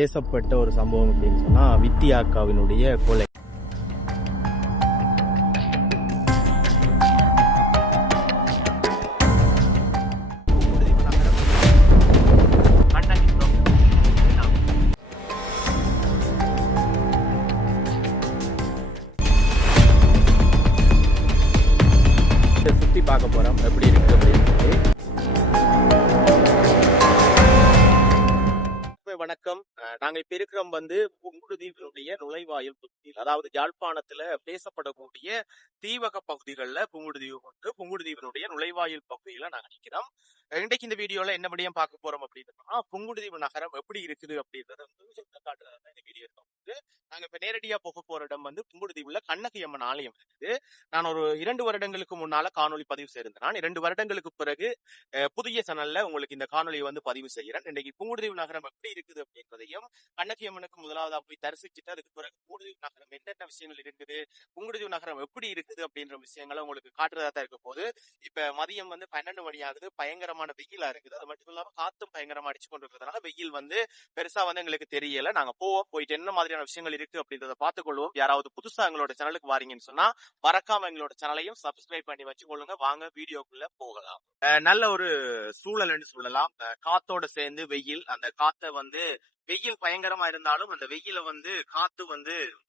பேசப்பட்ட ஒரு சம்பவம் அப்படின்னு சொன்னா வித்தியாக்காவினுடைய கொலை. சுத்தி பார்க்க போறோம் எப்படி இருக்கு அப்படின்னு சொல்லி. வணக்கம். நாங்க இப்ப இருக்கிறோம் புங்குடுதீவினுடைய நுழைவாயில் பகுதியில், அதாவது யாழ்ப்பாணத்துல பேசப்படக்கூடிய தீவக பகுதிகளில் புங்குடுதீவினுடைய நுழைவாயில் பகுதியில நாங்க நிக்கிறோம். இன்றைக்கு இந்த வீடியோல என்ன படியும் பார்க்க போறோம் அப்படின்னா, புங்குடுதீவு நகரம் எப்படி இருக்குது அப்படின்றத இந்த வீடியோ நாங்க இப்ப நேரடியா போக போற இடம் புங்குடுதீவுல கண்ணகி அம்மன் ஆலயம் இருக்குது. நான் ஒரு 2 வருடங்களுக்கு முன்னால காணொலி பதிவு செய்திருந்தேன். 2 வருடங்களுக்கு பிறகு புதிய சேனல்ல உங்களுக்கு இந்த காணொலியை பதிவு செய்கிறேன். இன்னைக்கு புங்குடுதீவு நகரம் எப்படி இருக்குது அப்படின்றதையும், கண்ணகி அம்மனுக்கு முதலாவதா போய் தரிசிச்சுட்டு அதுக்கு பிறகு புங்குடுதீவு நகரம் என்னென்ன விஷயங்கள் இருக்குது, புங்குடுதீவு நகரம் எப்படி இருக்குது அப்படின்ற விஷயங்களை உங்களுக்கு காட்டுறதா தான் இருக்க போது. இப்ப மதியம் 12 மணி ஆகுது. பயங்கரமான வெயிலா இருக்குது. அது மட்டும் இல்லாம காத்தும் பயங்கரமா அடிச்சு கொண்டு இருக்கிறதுனால வெயில் பெருசா எங்களுக்கு தெரியல. நாங்க போயிட்டு என்ன மாதிரியான விஷயங்கள் இருக்கு அப்படின்றத பார்த்துக்கொள்வோம். யாராவது புதுசா எங்களோட சேனலுக்கு வாரீங்கன்னு சொன்னா மறக்காம எங்களோட சேனலையும் சப்ஸ்கிரைப் பண்ணி வச்சுக்கொள்ளுங்க. வாங்க வீடியோக்குள்ள போகலாம். நல்ல ஒரு சூழல்னு சொல்லலாம். காத்தோட சேர்ந்து வெயில், அந்த காத்த வெயில் பயங்கரமா இருந்தாலும் அந்த வெயில காத்து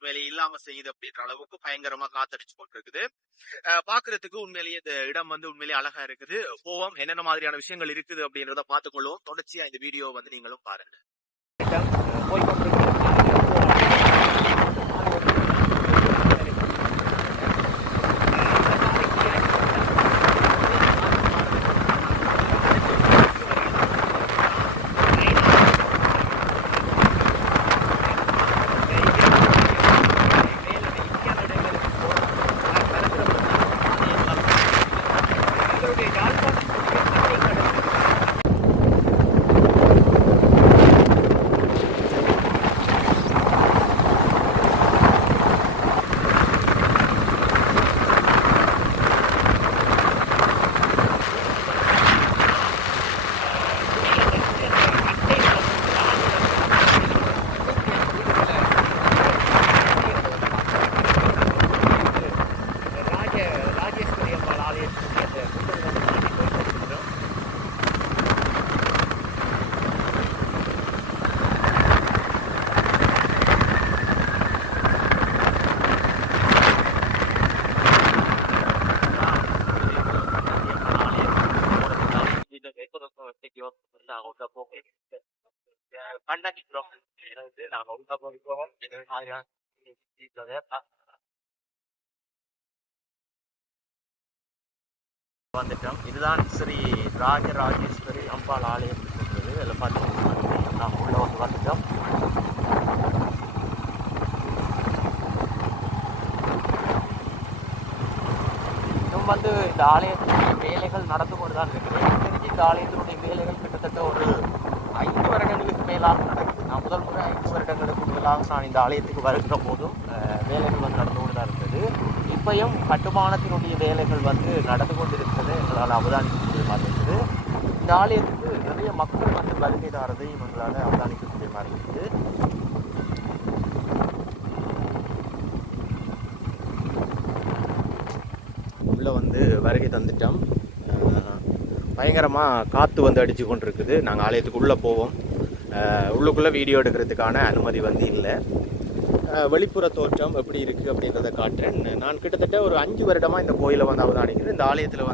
வேலை இல்லாம செய்யுது அப்படின்ற அளவுக்கு பயங்கரமா காத்தடிச்சு கொண்டிருக்குது. பாக்குறதுக்கு உண்மையிலேயே இந்த இடம் உண்மையிலேயே அழகா இருக்குது. போவோம், என்னென்ன மாதிரியான விஷயங்கள் இருக்குது அப்படின்றத பார்த்துக்கொள்வோம். தொடர்ச்சியா இந்த வீடியோ நீங்களும் பாருங்க. வந்துட்டோம். இதுதான் ஸ்ரீ ராஜராஜேஸ்வரி அம்பாள் ஆலயம் சொல்றது. இதில் பார்த்தீங்கன்னா நாம் உள்ள வந்துட்டோம். இன்னும் இந்த ஆலயத்தினுடைய வேலைகள் நடந்து கொண்டுதான் இருக்குது. இந்த ஆலயத்தினுடைய வேலைகள் கிட்டத்தட்ட ஒரு 5 வருடங்களுக்கு மேலாக நடக்குது. நான் முதல் முறை 5 வருடங்களுக்கு மேலாக நான் இந்த ஆலயத்துக்கு வருகிற போதும் வேலைகள் நடந்து கொண்டு தான் இருந்தது. இப்பயும் கட்டுமானத்தினுடைய வேலைகள் நடந்து கொண்டிருக்கிறது எங்களால் அவதானிக்கக்கூடிய மாதிரி இருக்குது. இந்த ஆலயத்துக்கு நிறைய மக்கள் வருகைதாரதையும் எங்களால் அவதானிக்கக்கூடிய மாதிரி இருக்குது. உள்ள வருகை தந்துட்டோம். பயங்கரமாக காற்று அடித்து கொண்டு இருக்குது. நாங்கள் ஆலயத்துக்கு உள்ளே போவோம். உள்ளுக்குள்ளே வீடியோ எடுக்கிறதுக்கான அனுமதி இல்லை. வெளிப்புற தோற்றம் எப்படி இருக்குது அப்படின்றத காட்டுறேன். நான் கிட்டத்தட்ட ஒரு 5 வருடமாக இந்த கோயிலை அவதானிக்கிறேன். இந்த ஆலயத்தில்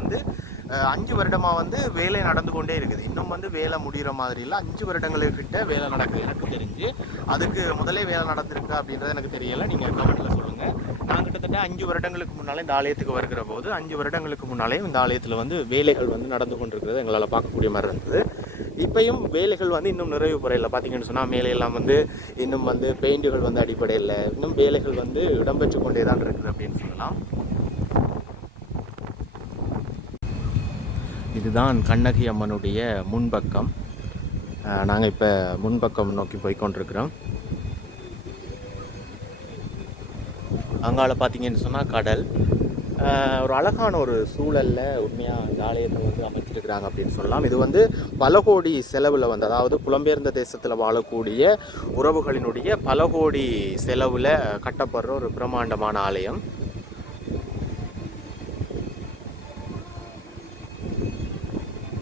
5 வருடமாக வேலை நடந்து கொண்டே இருக்குது. இன்னும் வேலை முடிகிற மாதிரி இல்லை. 5 வருடங்களுக்கிட்ட வேலை நடக்குது எனக்கு தெரிஞ்சு. அதுக்கு முதலே வேலை நடந்திருக்கு அப்படின்றது எனக்கு தெரியலை. நீங்கள் கமெண்ட்டில் சொல்லுங்கள். நான் கிட்டத்தட்ட 5 வருடங்களுக்கு முன்னாலே இந்த ஆலயத்துக்கு வருகிற போது 5 வருடங்களுக்கு முன்னாலே இந்த ஆலயத்தில் வேலைகள் நடந்து கொண்டிருக்கிறது எங்களால் பார்க்கக்கூடிய மாதிரி இருந்தது. இப்பயும் வேலைகள் இன்னும் நிறைவு பெறையில். பார்த்தீங்கன்னு சொன்னால் மேலே எல்லாம் இன்னும் பெயிண்டுகள் அடிப்படையில் இன்னும் வேலைகள் இடம்பெற்று கொண்டே தான் இருக்குது அப்படின்னு சொல்லலாம். இதுதான் கண்ணகி அம்மனுடைய முன்பக்கம். நாங்கள் இப்போ முன்பக்கம் நோக்கி போய்கொண்டிருக்கிறோம். அங்கால பார்த்தீங்கன்னு சொன்னால் கடல், ஒரு அழகான ஒரு சூழலில் உண்மையாக இந்த ஆலயத்தை வந்து அமைச்சிருக்கிறாங்க அப்படின்னு சொல்லலாம். இது வந்து பல கோடி செலவில் வந்து, அதாவது புலம்பெயர்ந்த தேசத்தில் வாழக்கூடிய உறவுகளினுடைய பல கோடி செலவில் கட்டப்படுற ஒரு பிரம்மாண்டமான ஆலயம்.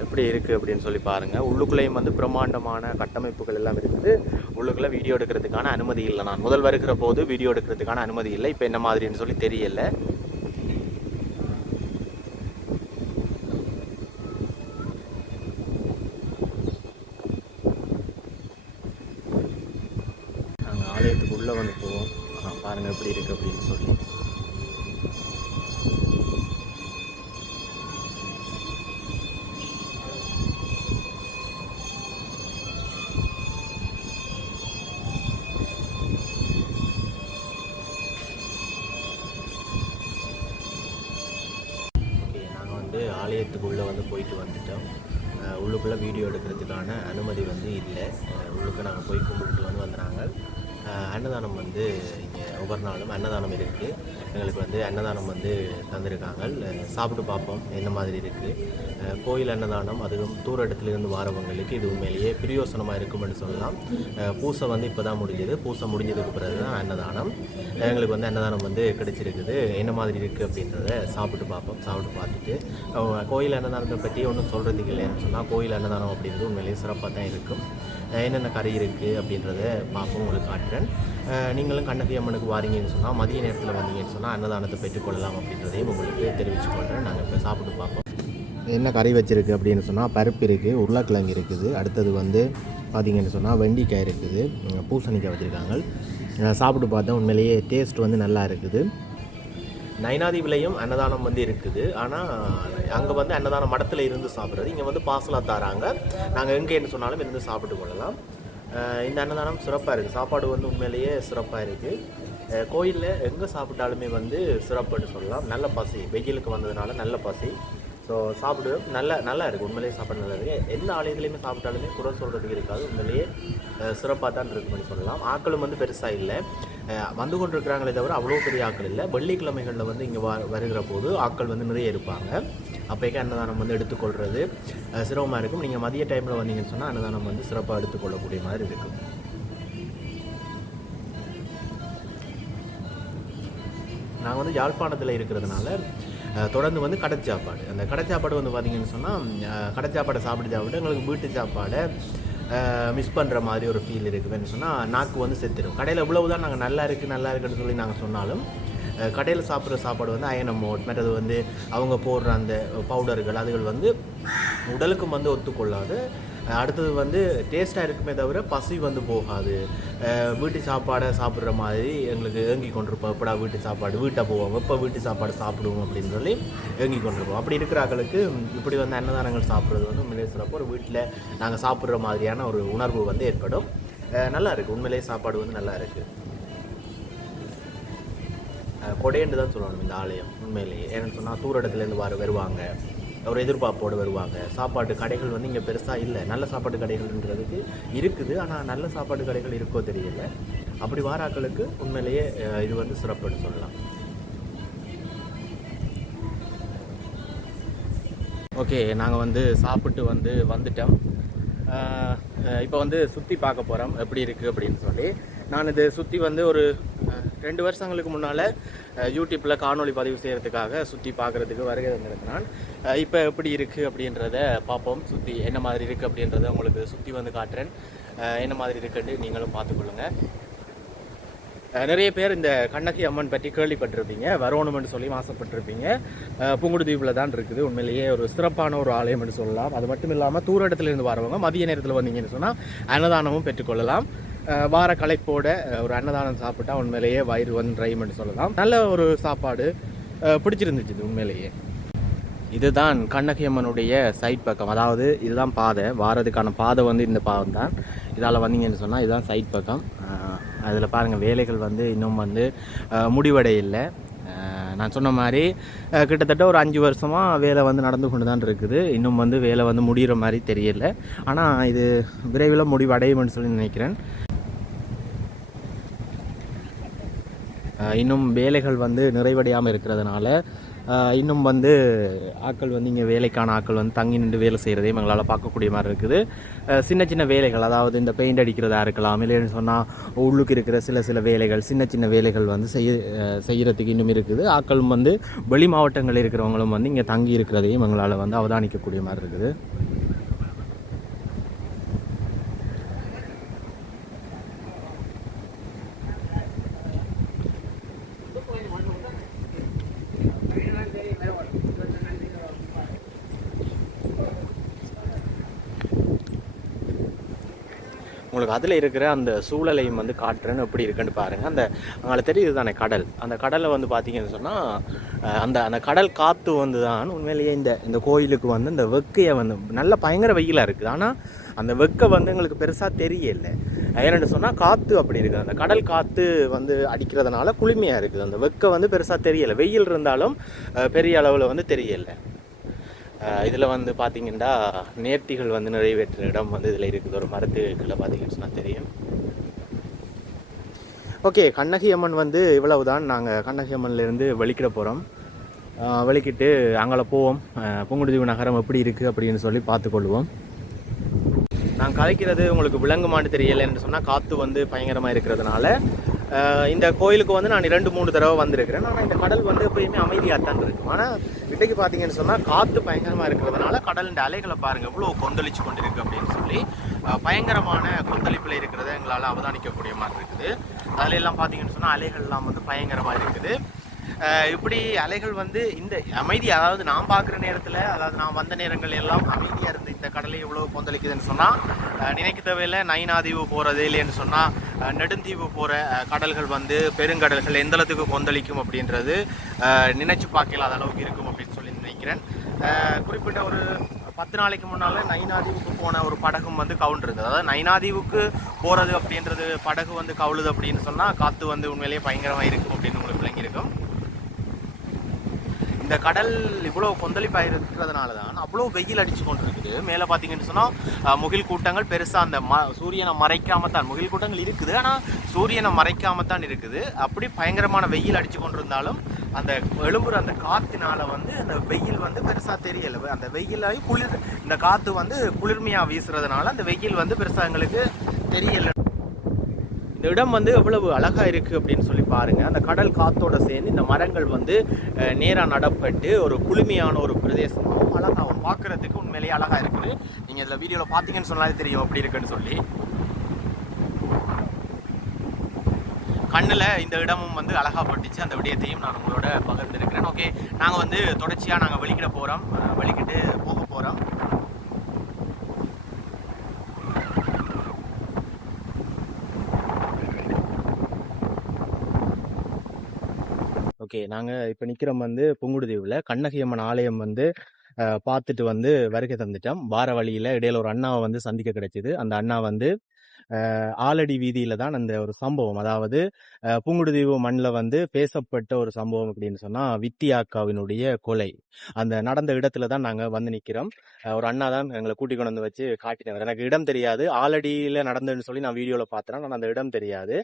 எப்படி இருக்குது அப்படின்னு சொல்லி பாருங்கள். உள்ளுக்குள்ளேயும் வந்து பிரம்மாண்டமான கட்டமைப்புகள் எல்லாம் இருக்குது. உள்ளுக்குள்ளே வீடியோ எடுக்கிறதுக்கான அனுமதி இல்லை. நான் முதல் வருகிற போது வீடியோ எடுக்கிறதுக்கான அனுமதி இல்லை. இப்போ என்ன மாதிரின்னு சொல்லி தெரியல. நாங்கள் ஆலயத்துக்கு உள்ளே வந்து போவோம். பாருங்கள் எப்படி இருக்குது அப்படின்னு சொல்லி. ஆலயத்துக்குள்ளே வந்து போயிட்டு வந்துட்டோம். உள்ளுக்குள்ளே வீடியோ எடுக்கிறதுக்கான அனுமதி வந்து இல்லை. உள்ளுக்கு நாங்கள் போய் கும்பிட்டு வந்துடுறாங்க. அன்னதானம் வந்து இங்கே ஒவ்வொரு நாளும் அன்னதானம் இருக்குது. எங்களுக்கு வந்து அன்னதானம் வந்து தந்திருக்காங்க. சாப்பிட்டு பார்ப்போம் என்ன மாதிரி இருக்குது. கோயில் அன்னதானம், அதுவும் தூர இடத்துலேருந்து வரவங்களுக்கு இது உண்மையிலேயே பிரயோசனமாக இருக்கும்னு சொல்லலாம். பூசை வந்து இப்போ தான் முடிஞ்சது. பூசை முடிஞ்சதுக்கு பிறகு தான் அன்னதானம். எங்களுக்கு வந்து அன்னதானம் வந்து கிடைச்சிருக்குது. என்ன மாதிரி இருக்குது அப்படின்றத சாப்பிட்டு பார்ப்போம். சாப்பிட்டு பார்த்துட்டு கோயில் அன்னதானத்தை பற்றி ஒன்றும் சொல்கிறதுக்கு இல்லைன்னு சொன்னால், கோயில் அன்னதானம் அப்படின்றது உண்மையிலேயே சிறப்பாக தான் இருக்கும். என்னென்ன கறி இருக்குது அப்படின்றத பார்ப்போம், உங்களுக்கு காட்டுறேன். நீங்களும் கண்ணகி அம்மனுக்கு வாரீங்கன்னு சொன்னால், மதிய நேரத்தில் வந்தீங்கன்னு சொன்னால் அன்னதானத்தை பெற்றுக்கொள்ளலாம் அப்படின்றதையும் உங்களுக்கு தெரிவித்துக்கொள்கிறேன். நாங்கள் இப்போ சாப்பிட்டு பார்ப்போம். என்ன கறி வச்சுருக்கு அப்படின்னு சொன்னால், பருப்பு இருக்குது, உருளைக்கிழங்கு இருக்குது, அடுத்தது வந்து பார்த்திங்கன்னு சொன்னால் வெண்டிக்காய் இருக்குது, பூசணிக்காய் வச்சுருக்காங்க. சாப்பிட்டு பார்த்தா உண்மையிலேயே டேஸ்ட் வந்து நல்லா இருக்குது. நைனாதீவிலையும் அன்னதானம் வந்து இருக்குது. ஆனால் அங்கே வந்து அன்னதானம் மடத்தில் இருந்து சாப்பிட்றது, இங்கே வந்து பார்சலாக தராங்க. நாங்கள் எங்கேன்னு சொன்னாலும் இருந்து சாப்பிட்டு கொள்ளலாம். இந்த அன்னதானம் சிறப்பாக இருக்குது. சாப்பாடு வந்து உண்மையிலேயே சிறப்பாக இருக்குது. கோயிலில் எங்கே சாப்பிட்டாலுமே வந்து சிறப்புன்னு சொல்லலாம். நல்ல பசி, வெயிலுக்கு வந்ததுனால நல்ல பசி. ஸோ சாப்பிடு நல்லா இருக்குது. உண்மையிலேயே சாப்பாடு நல்லா இருக்குது. எந்த ஆலயத்துலேயுமே சாப்பிட்டாலுமே குறை சொல்கிறதுக்கு இருக்காது. உண்மையிலேயே சிறப்பாக தான் இருக்குன்னு சொல்லலாம். ஆக்களும் வந்து பெருசாக இல்லை, வந்து கொண்டு இருக்கிறாங்களே தவிர அவ்வளோ பெரிய ஆக்கள் இல்லை. வெள்ளிக்கிழமைகளில் வந்து இங்கே வருகிற போது ஆக்கள் வந்து நிறைய இருப்பாங்க. அப்போக்கே அன்னதானம் வந்து எடுத்துக்கொள்வது சிரமமாக இருக்கும். நீங்கள் மதிய டைமில் வந்தீங்கன்னு சொன்னால் அன்னதானம் வந்து சிறப்பாக எடுத்துக்கொள்ளக்கூடிய மாதிரி இருக்கும். நாங்கள் வந்து யாழ்ப்பாணத்தில் இருக்கிறதுனால தொடர்ந்து வந்து கடைச்சாப்பாடு, அந்த கடைச்சாப்பாடு வந்து பார்த்திங்கன்னு சொன்னால், கடைச்சாப்பாடை சாப்பிட்டு எங்களுக்கு வீட்டு சாப்பாடை மிஸ் பண்ணுற மாதிரி ஒரு ஃபீல் இருக்குதுன்னு சொன்னால் நாக்கு வந்து செத்துடும். கடையில் இவ்வளவு தான் நாங்கள் நல்லா இருக்குன்னு சொல்லி நாங்கள் சொன்னாலும், கடையில் சாப்பிட்ற சாப்பாடு வந்து அயனமோட், மற்றது வந்து அவங்க போடுற அந்த பவுடர்கள், அதுகள் வந்து உடலுக்கும் வந்து ஒத்துக்கொள்ளாது. அடுத்தது வந்து டேஸ்ட்டாக இருக்குமே தவிர பசி வந்து போகாது. வீட்டு சாப்பாடை சாப்பிட்ற மாதிரி எங்களுக்கு ஏங்கி கொண்டிருப்போம். எப்படா வீட்டு சாப்பாடு, வீட்டை போவோம், எப்போ வீட்டு சாப்பாடு சாப்பிடுவோம் அப்படின்னு சொல்லி ஏங்கி கொண்டிருப்போம். அப்படி இருக்கிறாங்களுக்கு இப்படி வந்து அன்னதானங்கள் சாப்பிட்றது வந்து உண்மையிலே சிறப்பாக ஒரு வீட்டில் நாங்கள் சாப்பிட்ற மாதிரியான ஒரு உணர்வு வந்து ஏற்படும். நல்லா இருக்குது. உண்மையிலேயே சாப்பாடு வந்து நல்லா இருக்குது. கொடையன்று தான் சொல்லணும் இந்த ஆலயம் உண்மையிலேயே. ஏன்னு சொன்னால் தூர இடத்துலேருந்து வருவாங்க, ஒரு எதிர்பார்ப்போடு வருவாங்க. சாப்பாட்டு கடைகள் வந்து இங்கே பெருசாக இல்லை. நல்ல சாப்பாட்டு கடைகள்ன்றதுக்கு இருக்குது, ஆனால் நல்ல சாப்பாட்டு கடைகள் இருக்கோ தெரியல. அப்படி வாராக்களுக்கு உண்மையிலேயே இது வந்து சிறப்புன்னு சொல்லலாம். ஓகே, நாங்கள் வந்து சாப்பிட்டு வந்துட்டோம். இப்போ வந்து சுற்றி பார்க்க போகிறோம் எப்படி இருக்குது அப்படின்னு சொல்லி. நான் இது சுற்றி வந்து ஒரு 2 வருஷங்களுக்கு முன்னால் யூடியூப்பில் காணொளி பதிவு செய்கிறதுக்காக சுற்றி பார்க்குறதுக்கு வருகை வந்திருக்கிறேன். இப்போ எப்படி இருக்குது அப்படின்றத பார்ப்போம். சுற்றி என்ன மாதிரி இருக்குது அப்படின்றத உங்களுக்கு சுற்றி வந்து காட்டுறேன். என்ன மாதிரி இருக்குன்னு நீங்களும் பார்த்துக்கொள்ளுங்கள். நிறைய பேர் இந்த கண்ணகி அம்மன் பற்றி கேள்விப்பட்டிருப்பீங்க, வரணும்னு சொல்லி ஆசைப்பட்டிருப்பீங்க. புங்குடுதீவில் தான் இருக்குது. உண்மையிலேயே ஒரு சிறப்பான ஒரு ஆலயம்னு சொல்லலாம். அது மட்டும் இல்லாமல் தூர இடத்துலேருந்து வரவங்க மதிய நேரத்தில் வந்தீங்கன்னு சொன்னால் அன்னதானமும் பெற்றுக்கொள்ளலாம். வார களைப்போட ஒரு அன்னதானம் சாப்பிட்டா உண்மையிலேயே வயிறு வந்து ட்ரைமெண்ட் சொல்லலாம். நல்ல ஒரு சாப்பாடு, பிடிச்சிருந்துச்சு உண்மையிலேயே. இதுதான் கண்ணகி அம்மனுடைய சைட் பக்கம். அதாவது இதுதான் பாதை, வாரதுக்கான பாதை வந்து இந்த பாதை தான். இதால் வந்தீங்கன்னு சொன்னால் இதுதான் சைட் பக்கம். அதில் பாருங்கள், வேலைகள் வந்து இன்னும் வந்து முடிவடையில்லை. நான் சொன்ன மாதிரி கிட்டத்தட்ட ஒரு 5 வருஷமாக வேலை வந்து நடந்து கொண்டு தான் இருக்குது. இன்னும் வந்து வேலை வந்து முடிகிற மாதிரி தெரியல. ஆனால் இது விரைவில் முடிவடையும்னு சொல்லி நினைக்கிறேன். இன்னும் வேலைகள் வந்து நிறைவடையாமல் இருக்கிறதுனால இன்னும் வந்து ஆட்கள் வந்து இங்கே வேலைக்கான ஆட்கள் வந்து தங்கி நின்று வேலை செய்கிறதையும் எங்களால் பார்க்கக்கூடிய மாதிரி இருக்குது. சின்ன சின்ன வேலைகள், அதாவது இந்த பெயிண்ட் அடிக்கிறதா இருக்கலாம், இல்லைன்னு சொன்னால் உள்ளுக்கு இருக்கிற சில சில வேலைகள், சின்ன சின்ன வேலைகள் வந்து செய்கிறதுக்கு இன்னும் இருக்குது. ஆட்களும் வந்து வெளி மாவட்டங்களில் இருக்கிறவங்களும் வந்து இங்கே தங்கி இருக்கிறதையும் எங்களால் வந்து அவதானிக்கக்கூடிய மாதிரி இருக்குது. உங்களுக்கு அதில் இருக்கிற அந்த சூழலையும் வந்து காட்டுறேன்னு எப்படி இருக்குன்னு பாருங்கள். அந்த அங்கே தெரியுது தானே கடல், அந்த கடலை வந்து பார்த்தீங்கன்னு சொன்னால் அந்த அந்த கடல் காற்று வந்து தான் உண்மையிலேயே இந்த கோயிலுக்கு வந்து இந்த வெக்கையை வந்து நல்ல பயங்கர வெயிலாக இருக்குது. ஆனால் அந்த வெக்கை வந்து எங்களுக்கு பெருசாக தெரியலை. ஏன்னு சொன்னால் காற்று அப்படி இருக்குது, அந்த கடல் காற்று வந்து அடிக்கிறதுனால குளுமையாக இருக்குது. அந்த வெக்கை வந்து பெருசாக தெரியலை, வெயில் இருந்தாலும் பெரிய அளவில் வந்து தெரியலை. இதில் வந்து பார்த்திங்கன்னா நேர்த்திகள் வந்து நிறைவேற்ற இடம் வந்து இதில் இருக்குது. ஒரு மரத்துக்களை பார்த்தீங்கன்னு சொன்னால் தெரியும். ஓகே, கண்ணகி அம்மன் வந்து இவ்வளவு தான். நாங்கள் கண்ணகி அம்மன்லேருந்து வெளிக்கிட போகிறோம். வெளிக்கிட்டு அங்கே போவோம். புங்குடுதீவு நகரம் எப்படி இருக்குது அப்படின்னு சொல்லி பார்த்துக்கொள்வோம். நான் கதைக்கிறது உங்களுக்கு விளங்குமான்னு தெரியலைன்னு சொன்னால் காற்று வந்து பயங்கரமாக இருக்கிறதுனால இந்த கோயிலுக்கு வந்து நான் 2-3 தடவை வந்திருக்கிறேன். ஆனால் இந்த கடல் வந்து எப்பயுமே அமைதியாக தான் இருக்கும். ஆனால் இன்றைக்கு பார்த்தீங்கன்னு சொன்னால் காற்று பயங்கரமாக இருக்கிறதுனால கடலின் அலைகளை பாருங்கள் இவ்வளோ கொந்தளிச்சு கொண்டிருக்கு அப்படின்னு சொல்லி பயங்கரமான கொந்தளிப்பில் இருக்கிறத எங்களால் அவதானிக்கக்கூடிய மாதிரி இருக்குது. அதில் எல்லாம் பார்த்தீங்கன்னு சொன்னால் அலைகள்லாம் வந்து பயங்கரமாக இருக்குது. இப்படி அலைகள் வந்து இந்த அமைதி, அதாவது நான் பார்க்குற நேரத்தில், அதாவது நான் வந்த நேரங்கள் எல்லாம் அமைதியாக இருந்து இந்த கடலை எவ்வளோ கொந்தளிக்குதுன்னு சொன்னால் நினைக்க தேவையில்லை. நைனாதீவு போகிறது இல்லைன்னு சொன்னால் நெடுந்தீவு போகிற கடல்கள் வந்து பெருங்கடல்கள் எந்த அளவுக்கு கொந்தளிக்கும் அப்படின்றது நினைச்சு பார்க்கலாத அளவுக்கு இருக்கும் அப்படின்னு சொல்லி நினைக்கிறேன். குறிப்பிட்ட ஒரு 10 நாளைக்கு முன்னால் நைனாதீவுக்கு போன ஒரு படகும் வந்து கவுண்டிருந்தது. அதாவது நைனாதீவுக்கு போகிறது அப்படின்றது படகு வந்து கவுளுது அப்படின்னு சொன்னால் காற்று வந்து உண்மையிலேயே பயங்கரமாக இருக்கும் அப்படின்னு உங்களுக்கு விளங்கியிருக்கும். இந்த கடல் இவ்வளோ கொந்தளிப்பாக இருக்கிறதுனால தான் அவ்வளோ வெயில் அடித்து கொண்டு இருக்குது. மேலே பார்த்தீங்கன்னு சொன்னால் முகில் கூட்டங்கள் பெருசாக அந்த சூரியனை மறைக்காமத்தான், முகில் கூட்டங்கள் இருக்குது ஆனால் சூரியனை மறைக்காமத்தான் இருக்குது. அப்படி பயங்கரமான வெயில் அடித்து கொண்டு இருந்தாலும் அந்த எழும்புற அந்த காற்றினால வந்து அந்த வெயில் வந்து பெருசாக தெரியலை. அந்த வெயிலாகி குளிர், இந்த காற்று வந்து குளிர்மையாக வீசுறதுனால அந்த வெயில் வந்து பெருசாக எங்களுக்கு தெரியலை. இந்த இடம் வந்து எவ்வளவு அழகாக இருக்குது அப்படின்னு சொல்லி பாருங்கள். அந்த கடல் காற்றோட சேர்ந்து இந்த மரங்கள் வந்து நேராக நடப்பட்டு ஒரு குளுமையான ஒரு பிரதேசமாகவும் அழகாகவும் பார்க்குறதுக்கு உண்மையிலேயே அழகாக இருக்குது. நீங்கள் இதில் வீடியோவில் பார்த்தீங்கன்னு சொன்னாலே தெரியும் அப்படி இருக்குன்னு சொல்லி. கண்ணில் இந்த இடமும் வந்து அழகாக பட்டுச்சு. அந்த விடயத்தையும் நான் உங்களோட பகிர்ந்துருக்கிறேன். ஓகே, நாங்கள் வந்து தொடர்ச்சியாக நாங்கள் வெளிக்கிட போகிறோம், வெளிக்கிட்டு போக போகிறோம். ஓகே, நாங்கள் இப்போ நிற்கிறோம் வந்து புங்குடுதீவில் கண்ணகி அம்மன் ஆலயம் வந்து பார்த்துட்டு வந்து வருகை தந்துட்டோம். வார வழியில் இடையில ஒரு அண்ணாவை வந்து சந்திக்க கிடைச்சிது. அந்த அண்ணா வந்து ஆலடி வீதியில் தான் அந்த ஒரு சம்பவம், அதாவது புங்குடுதீவு மண்ணில் வந்து பேசப்பட்ட ஒரு சம்பவம் அப்படின்னு சொன்னால் வித்தியாக்காவினுடைய கொலை, அந்த நடந்த இடத்துல தான் நாங்கள் வந்து நிற்கிறோம். ஒரு அண்ணா தான் எங்களை கூட்டிக் கொண்டு வந்து வச்சு காட்டினவர். எனக்கு இடம் தெரியாது, ஆலடியில் நடந்ததுன்னு சொல்லி நான் வீடியோவில் பார்த்தேன், ஆனால் அந்த இடம் தெரியாது.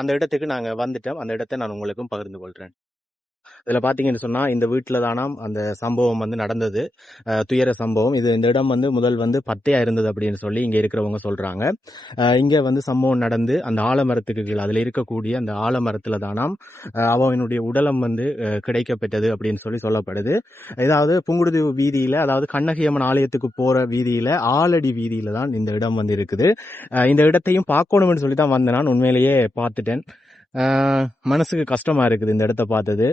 அந்த இடத்துக்கு நாங்கள் வந்துட்டோம். அந்த இடத்தை நான் உங்களுக்கும் பகிர்ந்து கொள்கிறேன். இதில் பார்த்தீங்கன்னு சொன்னால் இந்த வீட்டில் தானாம் அந்த சம்பவம் வந்து நடந்தது, துயர சம்பவம். இந்த இடம் வந்து முதல் வந்து பத்தையாக இருந்தது அப்படின்னு சொல்லி இங்கே இருக்கிறவங்க சொல்கிறாங்க. இங்கே வந்து சம்பவம் நடந்து அந்த ஆலமரத்துக்கு கீழே அதில் இருக்கக்கூடிய அந்த ஆலமரத்தில் தானாம் அவனுடைய உடலம் வந்து கிடைக்கப்பட்டது அப்படின்னு சொல்லி சொல்லப்படுது. ஏதாவது புங்குடுதீவு வீதியில், அதாவது கண்ணகி அம்மன் ஆலயத்துக்கு போகிற வீதியில் ஆலடி வீதியில் தான் இந்த இடம் வந்து இருக்குது. இந்த இடத்தையும் பார்க்கணும்னு சொல்லி தான் வந்தேன். நான் உண்மையிலேயே பார்த்துட்டேன். மனசுக்கு கஷ்டமா இருக்குது இந்த இடத்த பார்த்தது.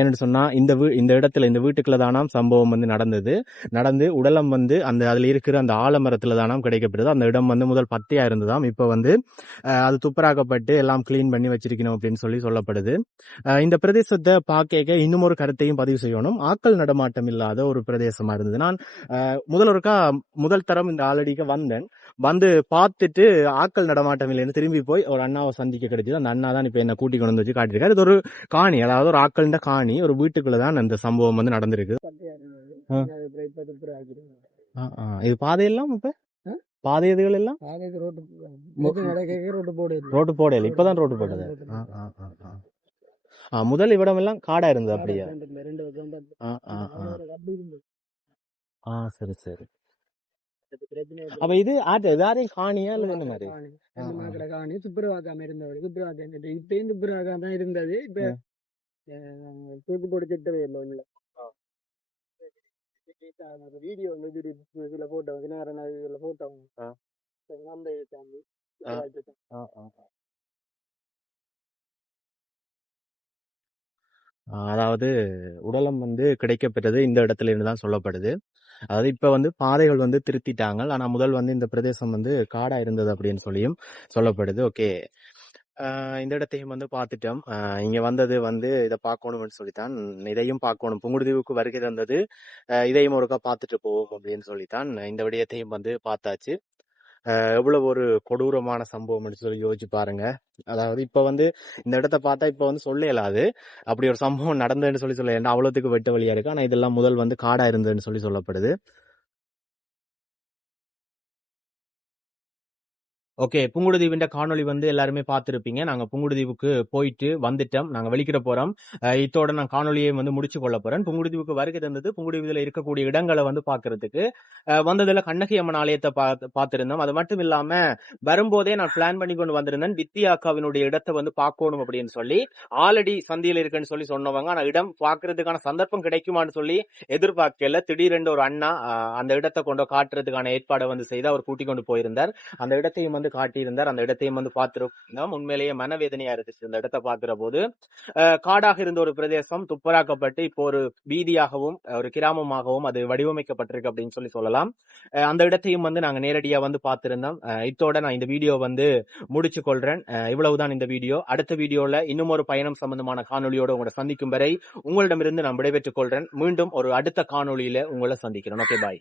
ஏன்னு சொன்னா இந்த இடத்துல இந்த வீட்டுக்குள்ள தானாம் சம்பவம் வந்து நடந்து உடலம் வந்து அந்த அதுல இருக்கிற அந்த ஆலமரத்துல தானாம் கிடைக்கப்படுது. அந்த இடம் வந்து முதல் பத்தையா இருந்ததாம், இப்ப வந்து அது துப்புராக்கப்பட்டு எல்லாம் கிளீன் பண்ணி வச்சிருக்கணும் அப்படின்னு சொல்லி சொல்லப்படுது. இந்த பிரதேசத்தை பார்க்க இன்னும் ஒரு கருத்தையும் பதிவு செய்யணும். ஆட்கள் நடமாட்டம் இல்லாத ஒரு பிரதேசமா இருந்தது. நான் முதல் தரம் இந்த ஆலடிக்கு வந்து பார்த்துட்டு ஆட்கள் நடமாட்டம் இல்லைன்னு திரும்பி போய் ஒரு அண்ணாவை சந்திக்க கிடைச்சது. அந்த அண்ணா தான் இப்ப என்ன கூட்டி கொண்டு வந்து வச்சு காட்டியிருக்காரு. இது ஒரு காணி, அதாவது ஒரு ஆட்கள்ட காணி, ஒரு வீட்டுக்குள்ளதான் இந்த சம்பவம் வந்து நடந்திருக்கு. இது பாதையெல்லாம் இப்ப பாதைகள் எல்லாம் ரோட்டு போடல, இப்பதான் ரோட்டு போட்டது. முதல் இவ்விடமெல்லாம் காடா இருந்தது காடா அப்படியா? தான் இருந்தது 2 வருஷம் பார்த்து. ஆ ஆ ஆ அப்படி இருந்தது. சரி சரி. அது பிரச்சனை அப்ப இது யாரையும் காணியா இல்ல என்ன மாதிரி? காணி ஆ 2 ஆ மாக்கடை காணி சுப்பிரவாதம் இருந்தவர். சுப்பிரவாதம் இப்பயும் சுப்பிரவாதம் தான் இருந்தது. இப்ப ம். தூக்கு போட்டு திட்டவே இல்லை உள்ள. வீடியோ வந்து இதுல போட்டோம், தினகரன் இதுல போட்டோம். ஆ. அந்த சாமி ஆ ஆ ஆ. அதாவது உடலம் வந்து கிடைக்கப்பெற்றது இந்த இடத்துல இருந்து தான் சொல்லப்படுது. அதாவது இப்ப வந்து பாதைகள் வந்து திருத்திட்டாங்க. ஆனா முதல் வந்து இந்த பிரதேசம் வந்து காடா இருந்தது அப்படின்னு சொல்லியும் சொல்லப்படுது. ஓகே. இந்த இடத்தையும் வந்து பார்த்துட்டோம். இங்க வந்தது வந்து இதை பார்க்கணும்னு சொல்லித்தான், இதையும் பார்க்கணும், புங்குடுதீவுக்கு வருகை தந்தது, இதையும் ஒருக்கா பார்த்துட்டு போவோம் அப்படின்னு சொல்லித்தான் இந்த விடயத்தையும் வந்து பார்த்தாச்சு. எவ்வளவு ஒரு கொடூரமான சம்பவம்னு சொல்லி யோசிச்சு பாருங்க. அதாவது இப்ப வந்து இந்த இடத்த பார்த்தா இப்ப வந்து சொல்ல இயலாது, அப்படி ஒரு சம்பவம் நடந்ததுன்னு சொல்லி சொல்ல, ஏன்னா அவ்வளவுக்கு வெட்ட வழியா இருக்கு. ஆனா இதெல்லாம் முதல் வந்து காடா இருந்ததுன்னு சொல்லி சொல்லப்படுது. ஓகே, புங்குடுதீவின் காணொளி வந்து எல்லாருமே பார்த்திருப்பீங்க. நாங்க புங்குடுதீவுக்கு போயிட்டு வந்துட்டோம். நாங்க வெளிக்கிட போறோம். இத்தோட நான் காணொலியை வந்து முடிச்சு கொள்ள போறேன். புங்குடுதீவுக்கு வருகை தந்தது புங்குடுதீவுல இருக்கக்கூடிய இடங்களை வந்து பாக்குறதுக்கு. வந்ததுல கண்ணகி அம்மன் ஆலயத்தை பார்த்திருந்தோம். அது மட்டும் இல்லாம வரும்போதே நான் பிளான் பண்ணி கொண்டு வந்திருந்தேன், வித்யா அக்காவினுடைய இடத்தை வந்து பார்க்கணும் அப்படின்னு சொல்லி. ஆல்ரெடி சந்தியில இருக்குன்னு சொல்லி சொன்னவங்க, ஆனா இடம் பார்க்கறதுக்கான சந்தர்ப்பம் கிடைக்குமான்னு சொல்லி எதிர்பார்க்கல. திடீரென்று ஒரு அண்ணா அந்த இடத்தை கொண்டு காட்டுறதுக்கான ஏற்பாடை வந்து செய்து அவர் கூட்டிக் கொண்டு போயிருந்தார். அந்த இடத்தையும் வந்து காட்டியிருந்தார். அந்த இடத்தையும் வந்து பார்த்திருந்தோம். உண்மையிலேயே மனவேதனையா இருந்துச்சு இந்த இடத்தை பார்க்கிற போது. காடாக இருந்த ஒரு பிரதேசம் துப்பராக்கப்பட்டு இப்போ ஒரு வீதியாகவும் ஒரு கிராமமாகவும் அது வடிவமைக்கப்பட்டிருக்கு அப்படின்னு சொல்லி சொல்லலாம். அந்த இடத்தையும் வந்து நாங்க நேரடியா வந்து பார்த்திருந்தோம். இத்தோட நான் இந்த வீடியோ வந்து முடிச்சு கொள்றேன். இவ்வளவுதான் இந்த வீடியோ. அடுத்த வீடியோல இன்னும் ஒரு பயணம் சம்பந்தமான காணொலியோட உங்களை சந்திக்கும் வரை உங்களிடமிருந்து நான் விடைபெற்றுக் கொள்றேன். மீண்டும் ஒரு அடுத்த காணொலியில உங்களை சந்திக்கிறேன். ஓகே, பாய்.